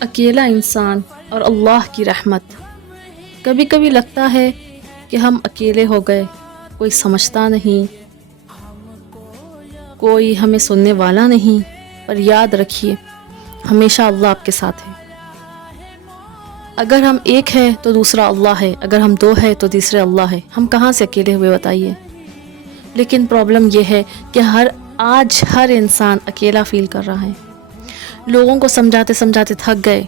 اکیلا انسان اور اللہ کی رحمت۔ کبھی کبھی لگتا ہے کہ ہم اکیلے ہو گئے، کوئی سمجھتا نہیں، کوئی ہمیں سننے والا نہیں، پر یاد رکھیے ہمیشہ اللہ آپ کے ساتھ ہے۔ اگر ہم ایک ہے تو دوسرا اللہ ہے، اگر ہم دو ہے تو تیسرے اللہ ہے۔ ہم کہاں سے اکیلے ہوئے بتائیے؟ لیکن پرابلم یہ ہے کہ آج ہر انسان اکیلا فیل کر رہا ہے۔ لوگوں کو سمجھاتے سمجھاتے تھک گئے،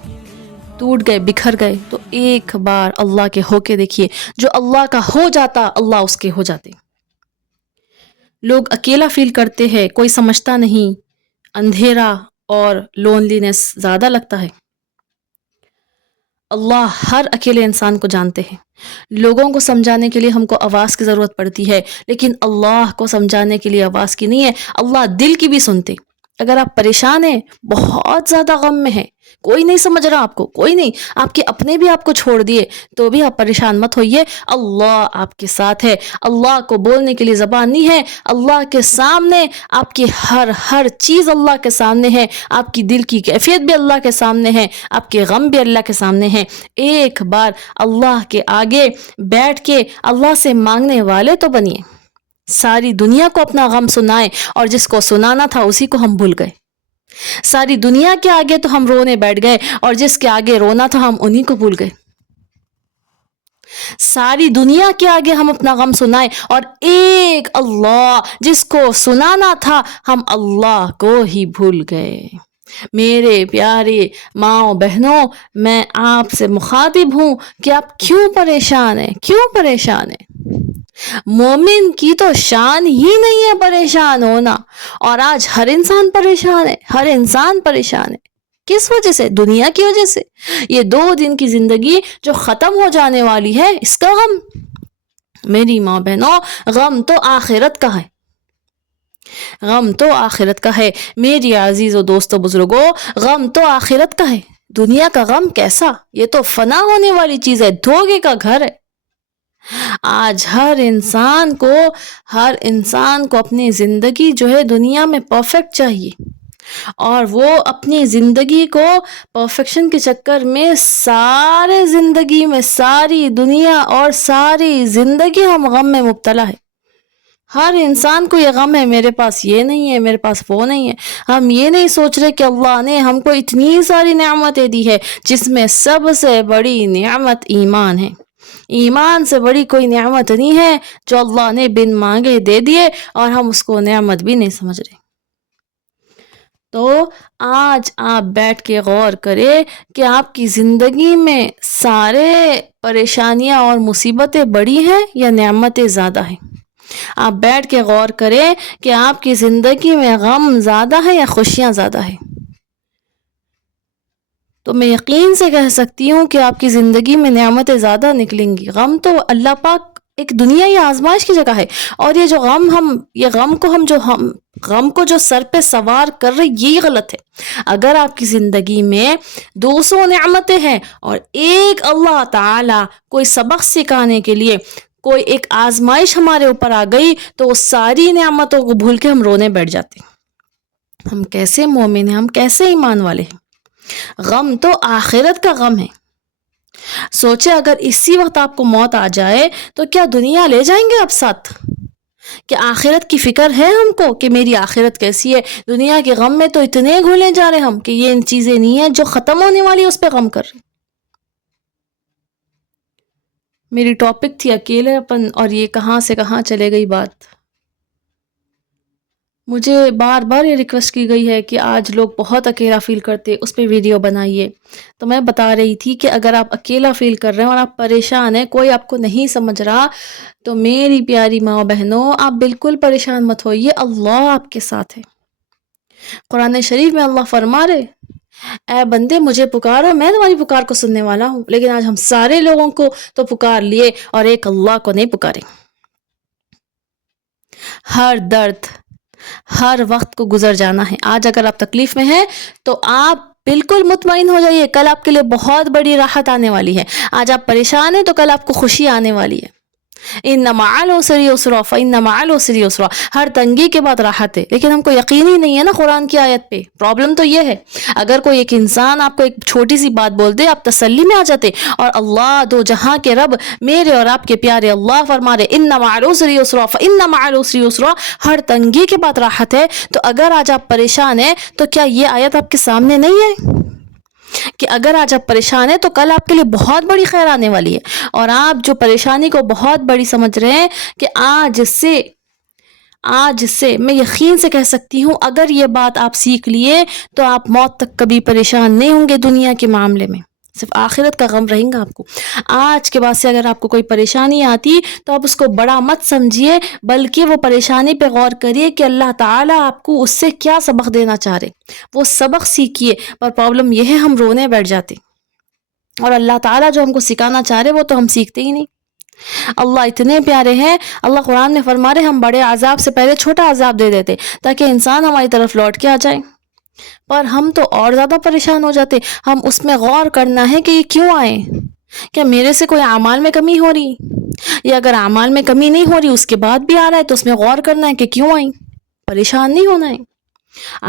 ٹوٹ گئے، بکھر گئے، تو ایک بار اللہ کے ہو کے دیکھیے، جو اللہ کا ہو جاتا اللہ اس کے ہو جاتے۔ لوگ اکیلا فیل کرتے ہیں، کوئی سمجھتا نہیں، اندھیرا اور لونلینس زیادہ لگتا ہے۔ اللہ ہر اکیلے انسان کو جانتے ہیں۔ لوگوں کو سمجھانے کے لیے ہم کو آواز کی ضرورت پڑتی ہے، لیکن اللہ کو سمجھانے کے لیے آواز کی نہیں ہے، اللہ دل کی بھی سنتے۔ اگر آپ پریشان ہیں، بہت زیادہ غم میں ہیں، کوئی نہیں سمجھ رہا آپ کو، کوئی نہیں، آپ کے اپنے بھی آپ کو چھوڑ دیے، تو بھی آپ پریشان مت ہوئیے، اللہ آپ کے ساتھ ہے۔ اللہ کو بولنے کے لیے زبان نہیں ہے، اللہ کے سامنے آپ کی ہر چیز اللہ کے سامنے ہے، آپ کی دل کی کیفیت بھی اللہ کے سامنے ہے، آپ کے غم بھی اللہ کے سامنے ہے۔ ایک بار اللہ کے آگے بیٹھ کے اللہ سے مانگنے والے تو بنیے۔ ساری دنیا کو اپنا غم سنائے، اور جس کو سنانا تھا اسی کو ہم بھول گئے۔ ساری دنیا کے آگے تو ہم رونے بیٹھ گئے، اور جس کے آگے رونا تھا ہم انہی کو بھول گئے۔ ساری دنیا کے آگے ہم اپنا غم سنائے، اور ایک اللہ جس کو سنانا تھا ہم اللہ کو ہی بھول گئے۔ میرے پیارے ماں بہنوں، میں آپ سے مخاطب ہوں کہ آپ کیوں پریشان ہیں؟ کیوں پریشان ہیں؟ مومن کی تو شان ہی نہیں ہے پریشان ہونا، اور آج ہر انسان پریشان ہے، ہر انسان پریشان ہے۔ کس وجہ سے؟ دنیا کی وجہ سے۔ یہ 2 دن کی زندگی جو ختم ہو جانے والی ہے، اس کا غم۔ میری ماں بہنوں، غم تو آخرت کا ہے، غم تو آخرت کا ہے۔ میری عزیز و دوستو بزرگوں، غم تو آخرت کا ہے۔ دنیا کا غم کیسا؟ یہ تو فنا ہونے والی چیز ہے، دھوکے کا گھر ہے۔ آج ہر انسان کو اپنی زندگی جو ہے دنیا میں پرفیکٹ چاہیے، اور وہ اپنی زندگی کو پرفیکشن کے چکر میں ساری دنیا اور ساری زندگی ہم غم میں مبتلا ہے۔ ہر انسان کو یہ غم ہے، میرے پاس یہ نہیں ہے، میرے پاس وہ نہیں ہے۔ ہم یہ نہیں سوچ رہے کہ اللہ نے ہم کو اتنی ساری نعمتیں دی ہے، جس میں سب سے بڑی نعمت ایمان ہے۔ ایمان سے بڑی کوئی نعمت نہیں ہے جو اللہ نے بن مانگے دے دیے، اور ہم اس کو نعمت بھی نہیں سمجھ رہے۔ تو آج آپ بیٹھ کے غور کریں کہ آپ کی زندگی میں سارے پریشانیاں اور مصیبتیں بڑی ہیں یا نعمتیں زیادہ ہیں؟ آپ بیٹھ کے غور کریں کہ آپ کی زندگی میں غم زیادہ ہے یا خوشیاں زیادہ ہیں؟ تو میں یقین سے کہہ سکتی ہوں کہ آپ کی زندگی میں نعمتیں زیادہ نکلیں گی۔ غم تو اللہ پاک ایک دنیا یا آزمائش کی جگہ ہے، اور یہ جو غم کو جو سر پہ سوار کر رہے، یہی غلط ہے۔ اگر آپ کی زندگی میں 200 نعمتیں ہیں، اور ایک اللہ تعالی کوئی سبق سکھانے کے لیے کوئی ایک آزمائش ہمارے اوپر آ گئی، تو وہ ساری نعمتوں کو بھول کے ہم رونے بیٹھ جاتے ہیں۔ ہم کیسے مومن ہیں؟ ہم کیسے ایمان والے ہیں؟ غم تو آخرت کا غم ہے۔ سوچے اگر اسی وقت آپ کو موت آ جائے تو کیا دنیا لے جائیں گے آپ ساتھ؟ کہ آخرت کی فکر ہے ہم کو کہ میری آخرت کیسی ہے؟ دنیا کے غم میں تو اتنے گھولے جا رہے ہم کہ یہ چیزیں نہیں ہیں جو ختم ہونے والی، اس پہ غم کر رہے۔ میری ٹاپک تھی اکیلے پن، اور یہ کہاں سے کہاں چلے گئی بات۔ مجھے بار بار یہ ریکویسٹ کی گئی ہے کہ آج لوگ بہت اکیلا فیل کرتے، اس پہ ویڈیو بنائیے۔ تو میں بتا رہی تھی کہ اگر آپ اکیلا فیل کر رہے ہیں اور آپ پریشان ہیں، کوئی آپ کو نہیں سمجھ رہا، تو میری پیاری ماں بہنوں، آپ بالکل پریشان مت ہوئیے، اللہ آپ کے ساتھ ہے۔ قرآن شریف میں اللہ فرما رہے، اے بندے مجھے پکارو، میں تمہاری پکار کو سننے والا ہوں۔ لیکن آج ہم سارے لوگوں کو تو پکار لیے، اور ایک اللہ کو نہیں پکارے۔ ہر درد ہر وقت کو گزر جانا ہے۔ آج اگر آپ تکلیف میں ہیں تو آپ بالکل مطمئن ہو جائیے، کل آپ کے لیے بہت بڑی راحت آنے والی ہے۔ آج آپ پریشان ہیں تو کل آپ کو خوشی آنے والی ہے۔ ان مع العسر یسرا فان مع العسر یسرا، ہر تنگی کے بعد راحت ہے. لیکن ہم کو یقین ہی نہیں ہے نا قرآن کی آیت پہ. پرابلم تو یہ ہے، اگر کوئی ایک انسان آپ کو ایک چھوٹی سی بات بول دے آپ تسلی میں آ جاتے، اور اللہ دو جہاں کے رب میرے اور آپ کے پیارے اللہ فرما رہے ان مع العسر یسرا فان مع العسر یسرا، ہر تنگی کے بعد راحت ہے. تو اگر آج آپ پریشان ہیں تو کیا یہ آیت آپ کے سامنے نہیں ہے کہ اگر آج آپ پریشان ہیں تو کل آپ کے لیے بہت بڑی خیر آنے والی ہے؟ اور آپ جو پریشانی کو بہت بڑی سمجھ رہے ہیں کہ آج سے میں یقین سے کہہ سکتی ہوں اگر یہ بات آپ سیکھ لیے تو آپ موت تک کبھی پریشان نہیں ہوں گے دنیا کے معاملے میں، صرف آخرت کا غم رہیں گا آپ کو. آج کے بعد سے اگر آپ کو کوئی پریشانی آتی تو آپ اس کو بڑا مت سمجھیے، بلکہ وہ پریشانی پہ غور کریے کہ اللہ تعالیٰ آپ کو اس سے کیا سبق دینا چاہ رہے، وہ سبق سیکھیے. پر پرابلم یہ ہے ہم رونے بیٹھ جاتے، اور اللہ تعالیٰ جو ہم کو سکھانا چاہ رہے وہ تو ہم سیکھتے ہی نہیں. اللہ اتنے پیارے ہیں، اللہ قرآن میں فرما رہے ہم بڑے عذاب سے پہلے چھوٹا عذاب دے دیتے تاکہ انسان ہماری طرف لوٹ کے آ جائے. پر ہم تو اور زیادہ پریشان ہو جاتے. ہم اس میں غور کرنا ہے کہ یہ کیوں آئے، کیا میرے سے کوئی اعمال میں کمی ہو رہی، یا اگر اعمال میں کمی نہیں ہو رہی اس کے بعد بھی آ رہا ہے تو اس میں غور کرنا ہے کہ کیوں آئی، پریشان نہیں ہونا ہے.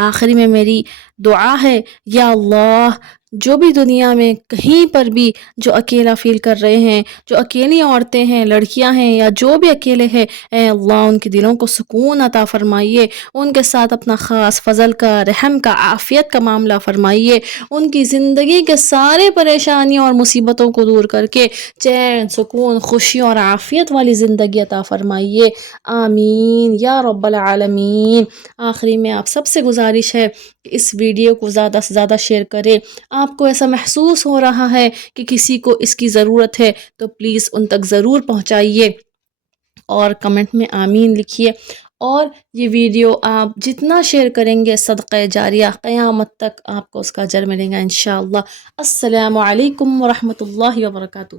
آخری میں میری دعا ہے، یا اللہ جو بھی دنیا میں کہیں پر بھی جو اکیلا فیل کر رہے ہیں، جو اکیلی عورتیں ہیں، لڑکیاں ہیں، یا جو بھی اکیلے ہیں، اے اللہ ان کے دلوں کو سکون عطا فرمائیے، ان کے ساتھ اپنا خاص فضل کا، رحم کا، عافیت کا معاملہ فرمائیے، ان کی زندگی کے سارے پریشانیوں اور مصیبتوں کو دور کر کے چین، سکون، خوشی اور عافیت والی زندگی عطا فرمائیے. آمین یا رب العالمین. آخری میں آپ سب سے گزارش ہے کہ اس ویڈیو کو زیادہ سے زیادہ شیئر کریں. آپ کو ایسا محسوس ہو رہا ہے کہ کسی کو اس کی ضرورت ہے تو پلیز ان تک ضرور پہنچائیے، اور کمنٹ میں آمین لکھیے. اور یہ ویڈیو آپ جتنا شیئر کریں گے صدقہ جاریہ قیامت تک آپ کو اس کا اجر ملے گا انشاءاللہ. السلام علیکم ورحمۃ اللہ وبرکاتہ.